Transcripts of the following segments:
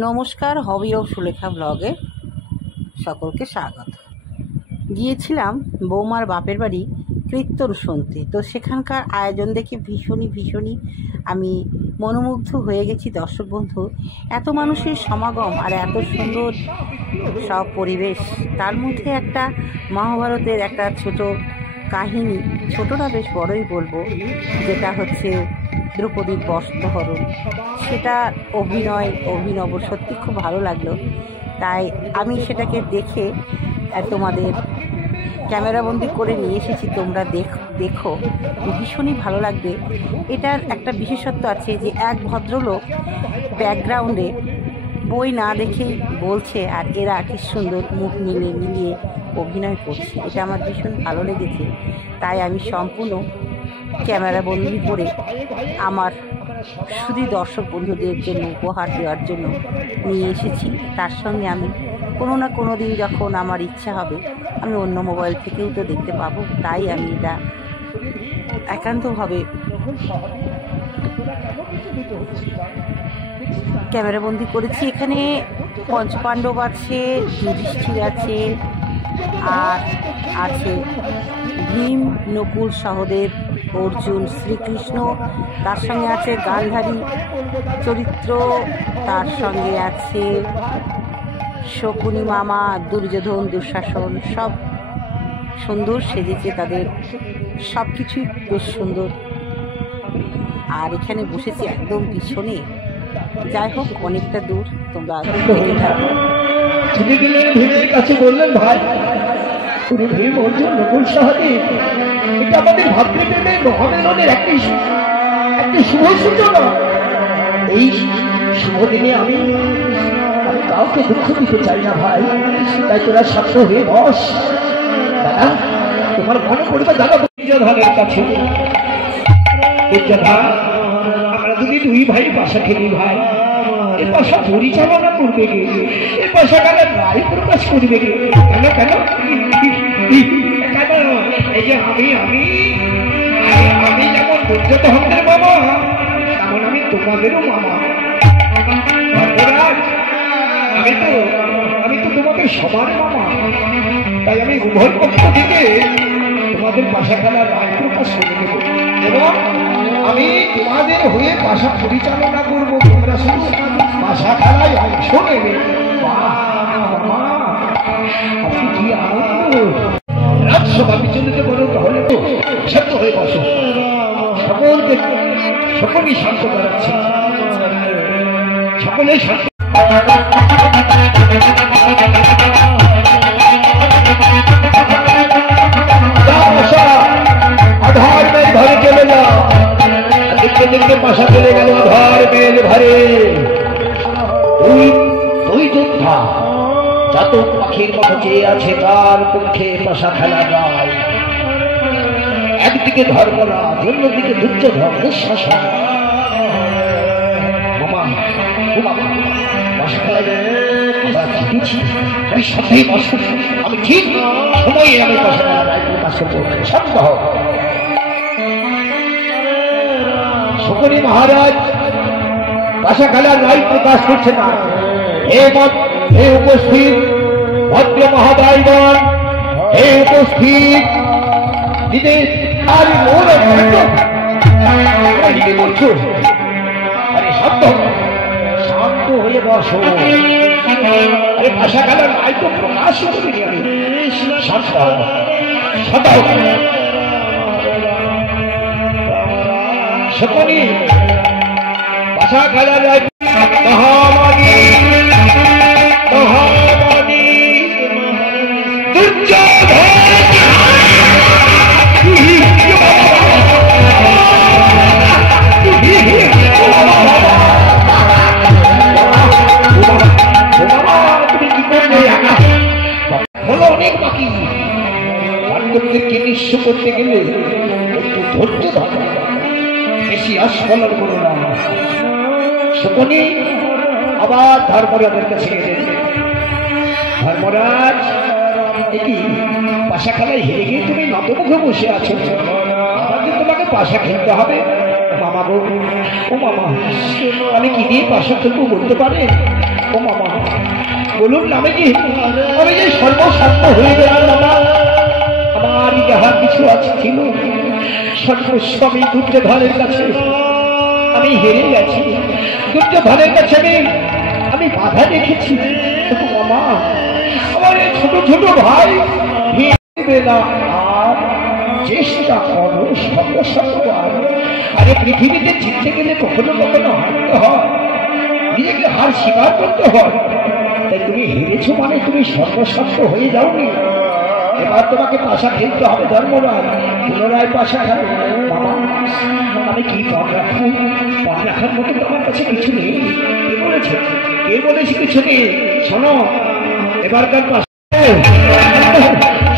নমস্কার, হবি ও সুলেখা ব্লগে সকলকে স্বাগত। গিয়েছিলাম বৌমার বাপের বাড়ি কীর্তন শুনতে। তো সেখানকার আয়োজন দেখে ভীষণই আমি মনোমুগ্ধ হয়ে গেছি। দর্শক বন্ধু, এত মানুষের সমাগম আর এত সুন্দর সব পরিবেশ, তার মধ্যে একটা মহাভারতের একটা ছোট কাহিনী, ছোটটা বেশ বড়ই বলবো, যেটা হচ্ছে দ্রৌপদীর বস্ত্রহরণ। সেটা অভিনব সত্যি খুব ভালো লাগলো। তাই আমি সেটাকে দেখে তোমাদের ক্যামেরাবন্দি করে নিয়ে এসেছি। তোমরা দেখো, ভীষণই ভালো লাগবে। এটার একটা বিশেষত্ব আছে যে এক ভদ্রলোক ব্যাকগ্রাউন্ডে বই না দেখেই বলছে, আর এরা কি সুন্দর মুখ মিলিয়ে অভিনয় করছে। এটা আমার ভীষণ ভালো লেগেছে। তাই আমি সম্পূর্ণ ক্যামেরাবন্দি করে আমার শুধু দর্শক বন্ধুদের জন্য উপহার দেওয়ার জন্য নিয়ে এসেছি। তার সঙ্গে আমি কোনো না কোনো দিন যখন আমার ইচ্ছা হবে, আমি অন্য মোবাইল থেকেও তো দেখতে পাবো। তাই আমি এটা একান্তভাবে ক্যামেরাবন্দি করেছি। এখানে পঞ্চপাণ্ডব আছে, যুধিষ্ঠির আছে, আর আছে ভীম, নকুল, সহদেব, অর্জুন, শ্রীকৃষ্ণ, তার সঙ্গে আছে গান্ধারী চরিত্র, তার সঙ্গে আছে শকুনি মামা, দুর্যোধন, দুঃশাসন। সব সুন্দর সেজেছে, তাদের সব কিছুই বেশ সুন্দর। আর এখানে বসেছি একদম পিছনে। যাই হোক, অনেকটা দূর, তোমরা দেখে থাকো। কাছে বললেন, ভাই ভীম, অর্জুন, নকুল, সহদেব, এটা আমাদের ভাতৃপ্রেমের মহামেলনের একটি শুভ সূচনা। এই শুভ দিনে আমি কাউকে দুঃখ দিতে চাই না ভাই। তাই তোরা শান্ত হয়ে বস। দাদা, তোমার মনে করবে দাদা দুর্যোধনের কাছে, আমরা যদি দুই ভাই পাশা খেলি ভাই, এ পাশা পরিচালনা করবে গে, এ পাশা কালে রায় প্রকাশ করবে গে। কেন কেন এই যে আমি যেমন দুর্যোধনের মামা, তেমন আমি তোমাদেরও মামা। আমি তো তোমাদের সবার মামা। তাই আমি উভয় পক্ষ থেকে তোমাদের পাশা খেলার রায় প্রকাশ করে দেব, এবং আমি তোমাদের হয়ে পাশা পরিচালনা করবো। তোমরা শুধু পাশা খেলায় অংশ নেবে। আপনি কি আনন্দ! রাজসভা বিচলিত করো, তাহলে তো শান্ত হয়ে বসো। সকলেই শান্ত করাচ্ছে, সকলেই শান্ত। আধার মেল ঘরে চলে যাও। দেখতে পাশা চলে গেল আধার মেল ঘরে। দুই যোদ্ধা চাতক পাখির মতো চেয়ে আছে, তার পক্ষে পাশা খেলা যায়। একদিকে ধর্মরাজ, অন্যদিকে দুর্যোধন, দুঃশাসন। মামা, ও মামা, পাশা খেলায় আমরা জিতেছি। আমি সাথেই বসো, আমি ঠিক সময়ে আমি পাশা খেলা রায় প্রকাশ করবো। শান্ত হোক। শকুনি মহারাজ পাশা খেলার রায় প্রকাশ করছে না। হে উপস্থিত ভদ্র মহাদায়গণ, হে উপস্থিত বিদেশ। আরে বলছো, আরে শান্ত হয়ে বসো। আরে পাশা খেলার রায় তো প্রকাশ করিনি আমি। শান্ত শকুনি পাশা খেলার রায় মহামানী নিঃস্ব করতে গেলে একটু ধৈর্য ধরো, বেশি আস্ফলন করো না। শকুনি আবার ধর্মরাজের কাছে গেলেন। ধর্মরাজ, কি পাশা খেলায় হেরে গিয়ে তুমি নতমুখে বসে আছো, আবার যে তোমাকে পাশা খেলতে হবে? মামা গো, ও মামা, আমি কি দিয়ে পাশা খেলবো বলতে পারেন? ও মামা বলুন না, আমি যে সর্বশান্ত হয়ে গেলাম মামা। আমার যাহা কিছু আছে ছিল সর্বস্ব আমি দুর্যোধনের কাছে আমি হেরে গেছি। দুর্যোধনের কাছে আমি বাধা রেখেছি। মামা আমার এই ছোট ছোট ভাই হেরবে না, আর চেষ্টা করো শতবার। আরে পৃথিবীতে জিততে গেলে কখনো কখনো হারতে হয়, নিজেকে হার স্বীকার করতে হয়। তাই তুমি হেরেছো মানে তুমি সর্বশান্ত হয়ে যাওনি। এবার তোমাকে পাশা খেলতে হবে ধর্মরাজ, পুনরায় পাশা খেলো। বাবা আমি কি পথ রাখবো? পথ রাখার মতো তো আমার কাছে কিছু নেই। কে বলেছে কিছু নেই? শোনো, এবারকার পাশা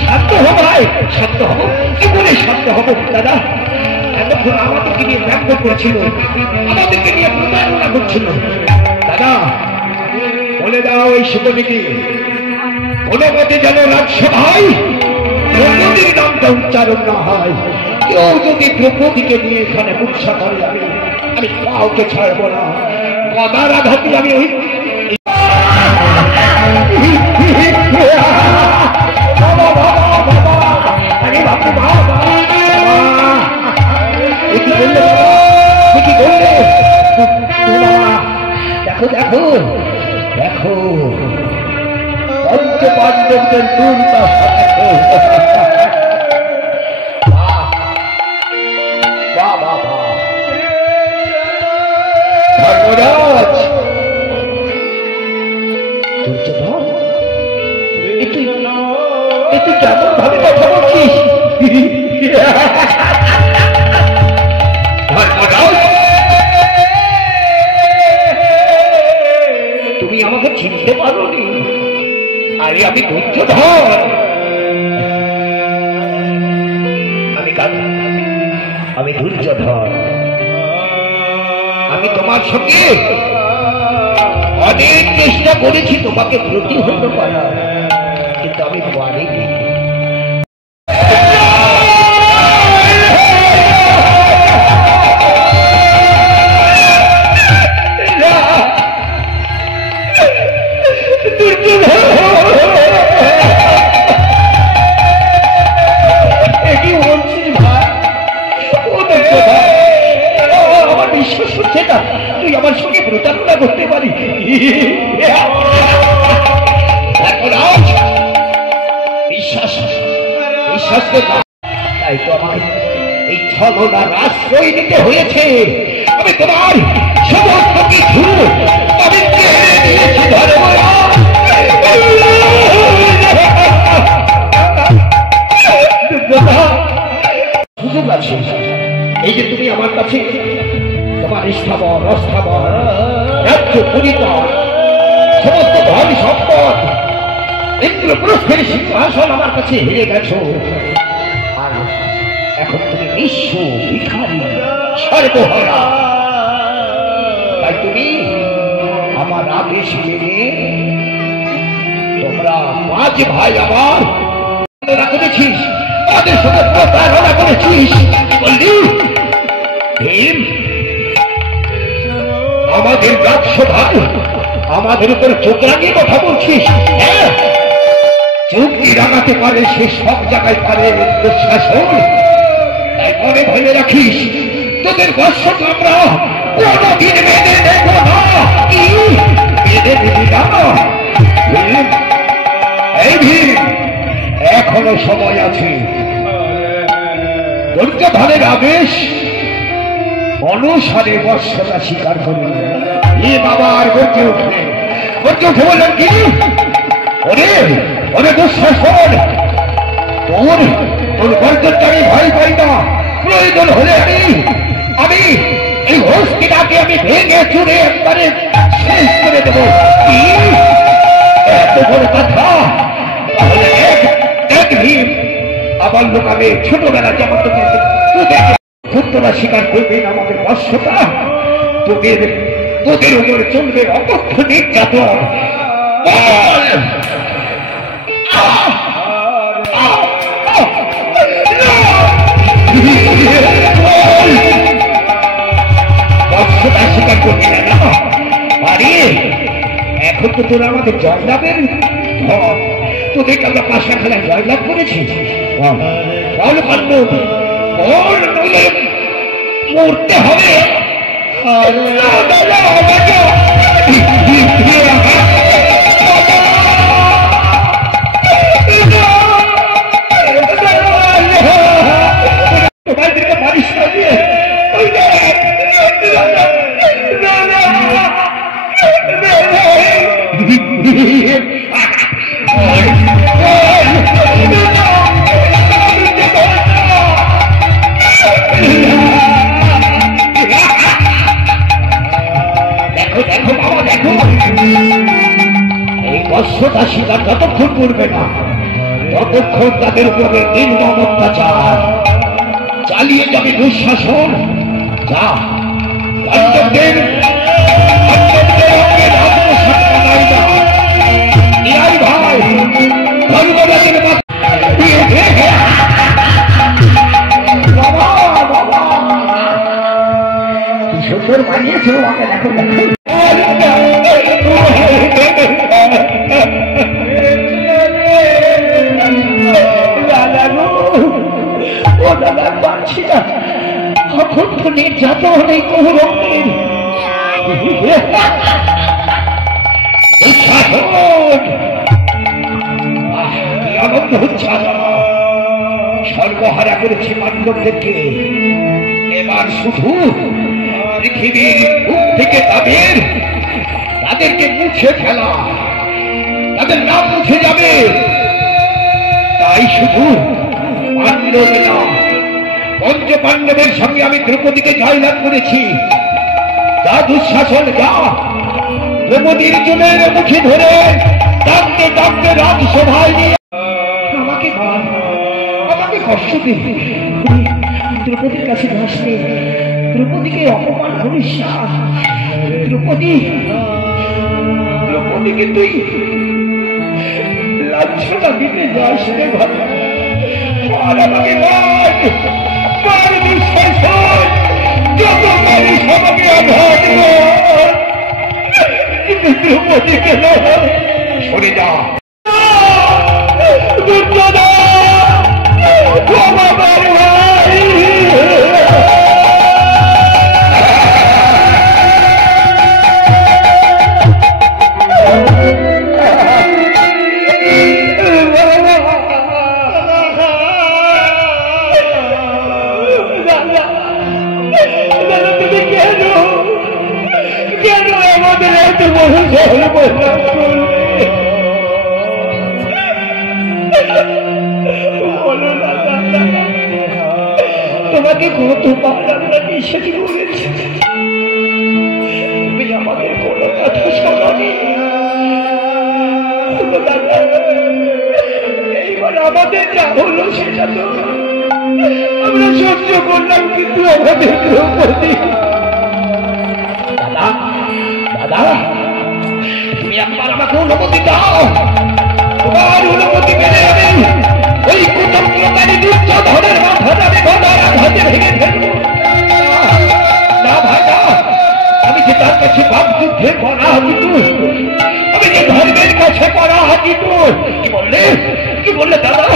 শান্ত হবো ভাই, শান্ত হবো। কি বলে শান্ত হবো দাদা? এতক্ষণ আমাদেরকে নিয়ে ব্যক্ত করেছিল, আমাদেরকে নিয়ে প্রতারণা করছিল। দাদা বলে দাও এই সুকনিকে কোনো মতে যেন রাজসভায় দ্রৌপদীর নামটা উচ্চারণ না হয়। কেউ যদি দ্রৌপদীকে নিয়ে এখানে উৎসা করে আমি কাউকে ছাড়বো না। গদার আঘাতে আমি ওই দেখো দেখো দেখো পঞ্চপাণ্ডবদের দুর্দশা দেখো। ধর্মরাজ তুই কেমন ভাবে কথা বলছিস? তুমি আমাকে চিনতে পারোনি? আরে আমি দুর্যোধন, আমি দুর্যোধন। আমি তোমার সঙ্গে অনেক চেষ্টা করেছি তোমাকে প্রতিহত করার, কিন্তু আমি পারিনি। আমার বিশ্বাস হচ্ছে না তুই আমার সঙ্গে প্রতারণা করতে পারি। বিশ্বাস তাই তো আমাকে এই ছলনার আশ্রয় নিতে হয়েছে। আমি তোমার সমস্ত কিছু আমি সুযোগ আছে। এই যে তুমি আমার কাছে তোমার স্থাবর অস্থাবর রাজ্য পরিবার সমস্ত ধন সম্পদ ইন্দ্রপ্রস্থের সিংহাসন আমার কাছে হেরে গেছো, আর এখন তুমি নিঃস্ব ভিখারি সর্বহারা। তাই তুমি আমার আদেশ মেনে তোমরা 5 ভাই আমার করেছিস, তাদের সাথে প্রতারণা করেছিস। বললি ভীম আমাদের রাজসভায় আমাদের উপর চোখ লাগিয়ে কথা বলছিস? হ্যাঁ, চোখ কি রাগাতে পারে সে সব জায়গায় পারে দুঃশাসন। তাই মনে ভেবে রাখিস তোদের বর্ষক আমরা কোনদিন মেনে নেব না। কি মেনে নিবি না? এই ভীম এখনো সময় আছে। দুর্যোধনের আদেশ অনুসারে বর্ষটা স্বীকার করল। এ বাবা আর গর্জে উঠে বললেন কি? ওরে ওরে দুঃশাসন, তোর গর্জনটা আমি ভয় পাই না। প্রয়োজন হলে আমি এই হস্তিটাকে আমি ভেঙে চুরে একবারে শেষ করে দেব। কি এত বড় কথা? তাহলে এক ভীম আবার লোক আমি ছোটবেলা যেমন তোরা স্বীকার করবে না আমাদের বর্ষটা। তোদের উপরে চলবে অকথ্য নির্যাতন। বর্ষটা স্বীকার করবি না? আরে এখন এখন তো তোরা আমাদের জয়লাভের তোদেরকে আমরা পাশা খেলায় জয়লাভ করেছি। মরতে হবে। তোমাদেরকে মারিস না দিয়ে এই কষ্টটা স্বীকার যতক্ষণ করবে না ততক্ষণ তাদের উপরে নির্মম অত্যাচার চালিয়ে যাবে দুঃশাসন। যা পাণ্ডবদের ভাই ধর্মরাজের সুন্দর বানিয়েছে আমাকে দেখো ও দাদা পাচ্ছি না অকথ্য নির্যাতন এই কৌরবদের আনন্দ হচ্ছে সর্বহারা করেছে পাণ্ডবদেরকে। এবার শুধু পৃথিবীর মুখ থেকে তাদেরকে মুছে ফেলা, তাদের নাম মুছে যাবে। তাই শুধু পাণ্ডব না, পঞ্চ পাণ্ডবের সঙ্গে আমি দ্রৌপদীকে জয়লাভ করেছি। যা দুঃশাসন, যা দ্রৌপদীর চুলের মুখে ধরে ডাকতে ডাকতে রাজসভায় নিয়ে আমাকে কষ্ট দিবি। দ্রৌপদীর কাছে যাস নে, দ্রৌপদীকে অপমান করিস না। দ্রৌপদীকে তুই লাঞ্ছনা দিতে যাস রে ভাই। আর আমাকে আমাকে আঘাত কিন্তু দ্রৌপদীকে সরে যা। তোমাকে কতবার আমরা নিষেধ করেছি, তুমি আমাদের কোনো কথা শোনোনি। এইবার আমাদের যা হলো সেটা তো আমরা সহ্য করলাম, কিন্তু আমাদের দ্রৌপদী। দাদা তুমি একবার আমাকে অনুমতি দাও। তোমার অনুমতি পেলে আমি ওই কুতন্ত্রকারী দুর্যোধনের মাথাটা আমি গদার আঘাতে ভেঙে ফেলবো। না ভাই না, আমি যে তার কাছে বাপ যুদ্ধে পরাজিত, আমি যে ধর্মের কাছে পরাজিত। কি বললে দাদা?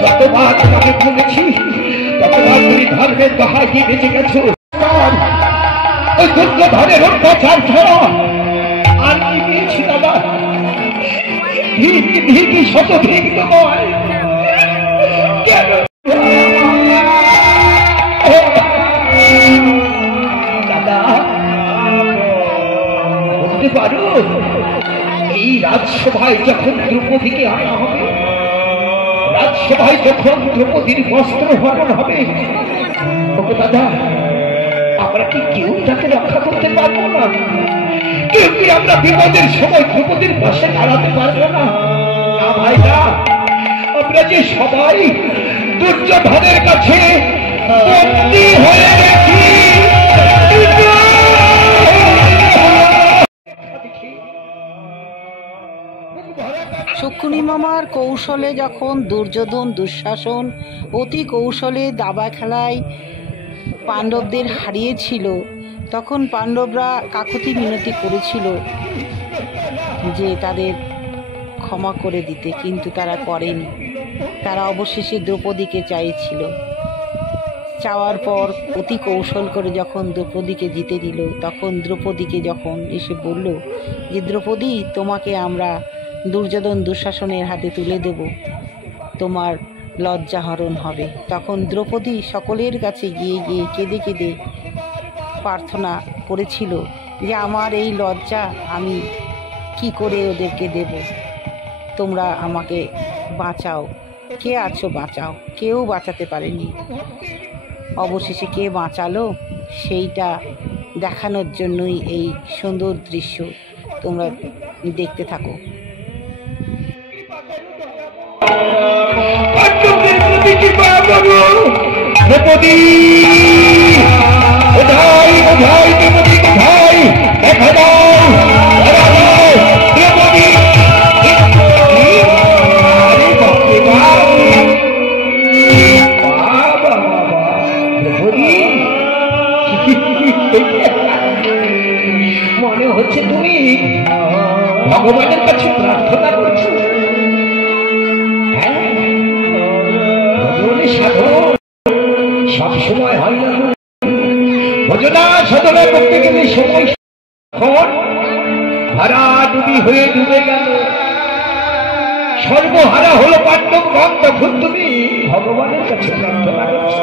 যতবার তোমাকে বলেছি ততবার তুমি ধর্মের দোহাই দিয়ে বেঁচে গেছো। ওই দুর্যোধনের অত্যাচার ছাড়া আর কি পেয়েছি দাদা? ভিকি শত ভিক নয়। দাদা বলতে পারো এই রাজসভায় যখন দ্রৌপদীকে আনা হবে, রাজসভায় যখন দ্রৌপদীর বস্ত্র হরণ হবে, দাদা আমরা কি কেউ তাকে রক্ষা করতে পারবো না? কেউ কি আমরা বিপদের সময় দ্রৌপদীর পাশে দাঁড়াতে পারবো না? না ভাই না, আমরা যে সবাই দুর্যোধনের কাছে বন্দী হয়ে গেছি। শকুনি মামার কৌশলে যখন দুর্যোধন দুঃশাসন অতি কৌশলে দাবা খেলায় পাণ্ডবদের হারিয়েছিল, তখন পাণ্ডবরা কাকুতি মিনতি করেছিল যে তাদের ক্ষমা করে দিতে, কিন্তু তারা করেনি। তারা অবশেষে দ্রৌপদীকে চাইছিল। চাওয়ার পর অতি কৌশল করে যখন দ্রৌপদীকে জিতে দিল, তখন দ্রৌপদীকে যখন এসে বলল যে দ্রৌপদী, তোমাকে আমরা দুর্যোধন দুঃশাসনের হাতে তুলে দেব, তোমার লজ্জা হরণ হবে। তখন দ্রৌপদী সকলের কাছে গিয়ে গিয়ে কেঁদে কেঁদে প্রার্থনা করেছিল যে আমার এই লজ্জা আমি কি করে ওদেরকে দেব, তোমরা আমাকে বাঁচাও, কে আছো বাঁচাও। কেউ বাঁচাতে পারেনি। অবশেষে কে বাঁচালো সেইটা দেখানোর জন্যই এই সুন্দর দৃশ্য, তোমরা দেখতে থাকো। মনে হচ্ছে তুমি ভগবানের কাছে প্রার্থনা করছো। সব সময় হয় না, ভজনা সাধনা করতে গেলে সময় হারা ডুবি হয়ে ডুবে গেল, সর্বহারা হলো পাণ্ডব গণ, তখন তুমি ভগবানের কাছে প্রার্থনা করছো।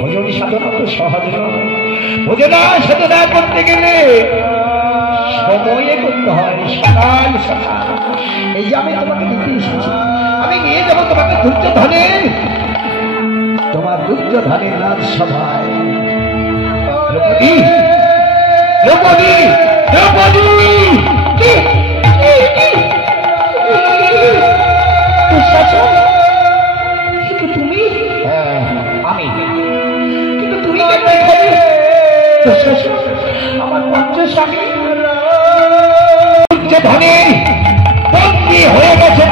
ভজন সাধনা তো সহজ নয়। ভজনা সাধনা করতে গেলে সময়ে করতে হয়, সকাল সকাল। এই যে আমি তোমাকে দিতে এসেছি, আমি নিয়ে যাবো তোমাকে দুর্যোধনের, তোমার দুর্যোধনের রাজসভায়। দ্রৌপদী, দ্রৌপদী, দ্রৌপদী, তুমি? আমি। কিন্তু তুমি আমার পঞ্চস্বামী দুর্যোধনের বন্দী হয়ে গেছে।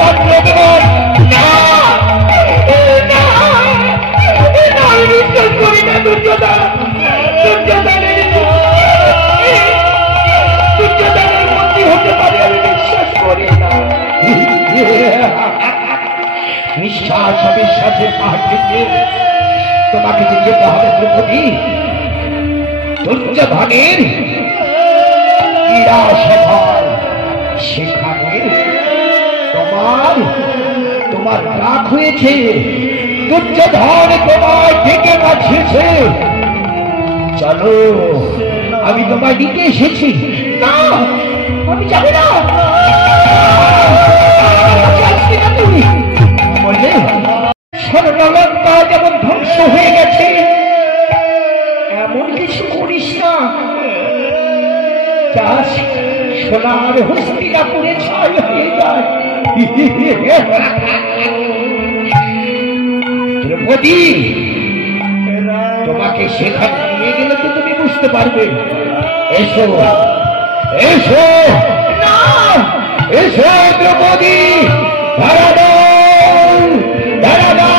নিঃশ্বাস অবিশ্বাসের পাহাড়টিতে তোমাকে যেতে হবে দ্রৌপদী। দুর্যোধনের ক্রীড়া সভায়, সেখানে তোমার ডাক হয়েছে। দুর্যোধন তোমায় ডেকে পাঠিয়েছে, চলো আমি তোমায় দিতে এসেছি। না, আমি যাবো না। বললে স্বর্ণলঙ্কা যেমন ধ্বংস হয়ে গেছে, এমন কিছু করিস না, চাষ সোনার হস্তিনাপুরে ছাই হয়ে যায়। দ্রৌপদী, তোমাকে সেখানে নিয়ে গেলে তো তুমি বুঝতে পারবে। এসো, এসো, না, এসো দ্রৌপদী, ধরা দাও, ধরা দাও।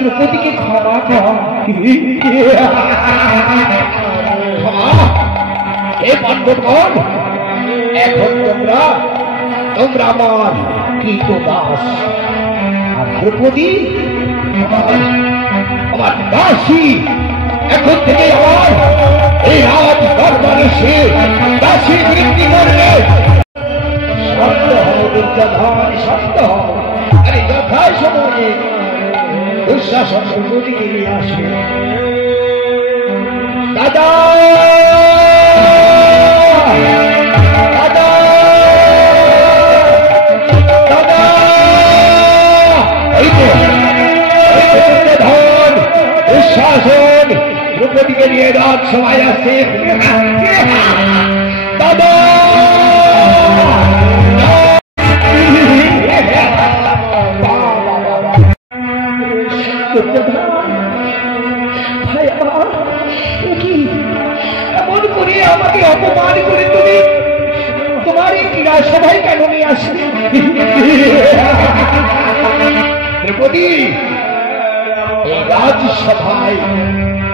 দ্রৌপদীকে ক্ষমা কর। হে পাণ্ডবগণ, এখন তোমরা আমার কৃতদাস, আর দ্রৌপদী আমার দাসী। এখন থেকে আমার এই রাজ দরবারে সে দাসী বৃত্তি করলে শব্দ হবে দুর্যোধন, শব্দ হবে। আরে যথা সময়ে দুঃশাসন দ্রৌপদীকে নিয়ে আসে। দাদা, দাদা, দাদা, এই তো দুর্যোধন দুঃশাসন দ্রৌপদীকে নিয়ে রাজসভায় আসে। দাদা এমন করে আমাকে অপমান করে তুমি তোমার এই রাজসভায় কেন নিয়ে আসবে? দ্রৌপদী, এই রাজসভায়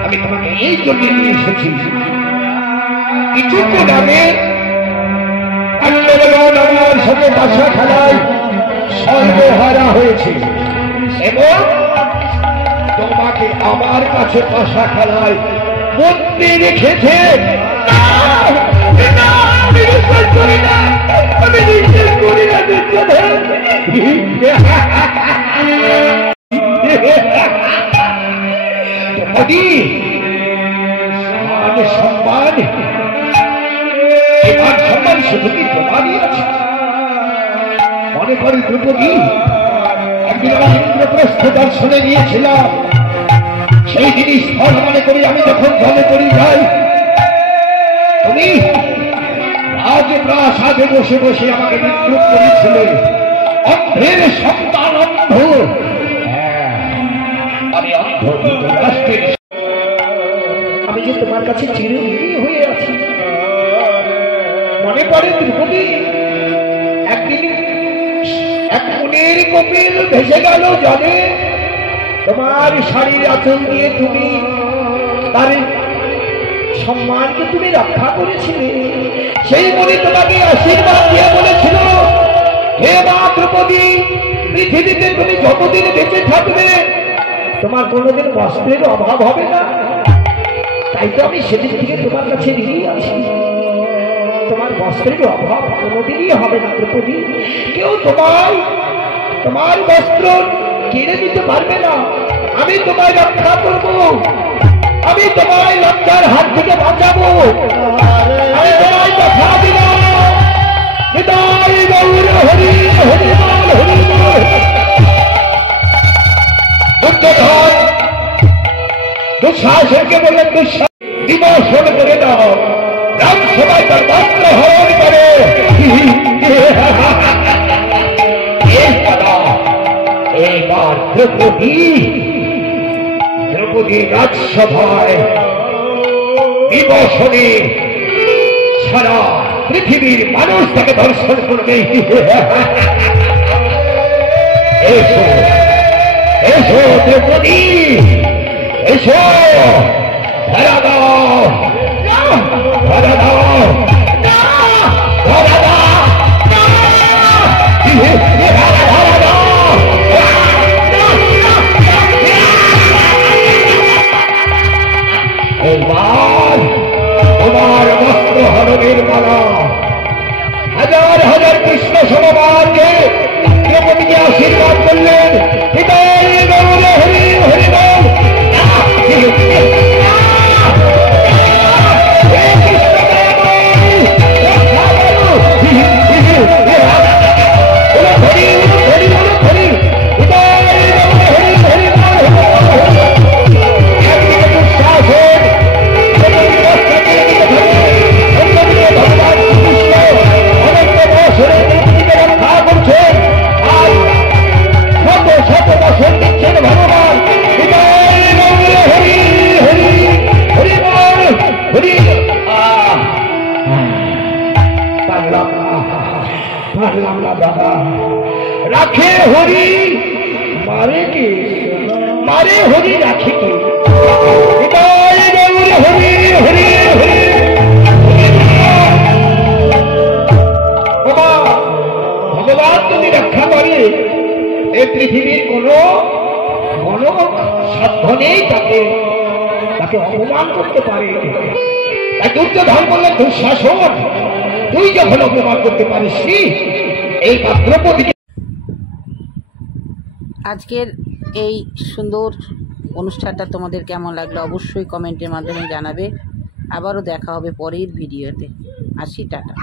আমি তোমাকে এই জন্য নিয়ে এসেছি, কিছুক্ষণ আগে আমার সাথে বাসা খেলায় সর্বহারা হয়েছে এবং তোমাকে আমার কাছে বাসা খেলায় বন্দি রেখেছে। সম্মান এবার সম্মান শুধু কি তোমারই আছে? মনে করি দ্রৌপদী, একদিন আমার ইন্দ্রপ্রস্থ দর্শনে গিয়েছিলাম, সেই জিনিস ফল মনে করি আমি যখন জলে পড়ি যাই, তুমি রাজপ্রাসাদে বসে বসে আমাকে বিদ্রুপ করেছিলে। অন্ধের সন্তান অন্ধ, আমি অন্ধ, আমি যে তোমার কাছে চিরঋণী হয়ে আছি। মনে পড়ে দ্রৌপদী, একদিন এক মনের কপিল ভেসে গেল জলে, তোমার শাড়ির আঁচল দিয়ে তুমি তার সম্মানকে তুমি রক্ষা করেছিলে। সেই মনে তোমাকে আশীর্বাদ দিয়ে বলেছিল, হে মা দ্রৌপদী, পৃথিবীতে তুমি যতদিন বেঁচে থাকবে তোমার কোনোদিন বস্ত্রের অভাব হবে না। তাই তো আমি সেদিন থেকে তোমার কাছে ঋণী আছি। তোমার বস্ত্রের অভাব কোনোদিনই হবে না দ্রৌপদী। কেউ তোমার বস্ত্র কেড়ে দিতে পারবে না। আমি তোমায় রক্ষা করব, আমি তোমায় লজ্জার হাত থেকে বাঁচাবো, আমি তোমায় কথা দিলাম। হৃদয় গৌর হরি হরি হরি দুঃশাসনকে বললেন, বিমর্শন করে দাও, রাম সবাই তার বস্ত্র হরণ করে। এইবার দ্রৌপদী রাজসভায় বিমর্শনে সারা পৃথিবীর মানুষ তাকে দর্শন করবে। এসো এসো দ্রৌপদী, এসো, ধরা দাও, ধরা দাও, ধরা দাও, এইবার তোমার বস্ত্র হরণের মালা হাজার হাজার কৃষ্ণ সমবাদকে দ্রৌপদীকে আশীর্বাদ করলেন। হৃদয় গৌর হরি হরি বল। রাখে হরি মারে কে, মারে হরি রাখে কে। হরি হরি হরি ভগবান তুমি রক্ষা করে, এই পৃথিবীর কোনো সাধ্য নেই তাকে অপমান করতে পারে। দুর্যোধন বললেন, দুঃশাসন, তুই যখন অপমান করতে পারিস এই দ্রৌপদীকে। আজকের এই সুন্দর অনুষ্ঠানটা তোমাদের কেমন লাগলো অবশ্যই কমেন্টের মাধ্যমে জানাবে। আবারও দেখা হবে পরের ভিডিওতে। আসি, টাটা।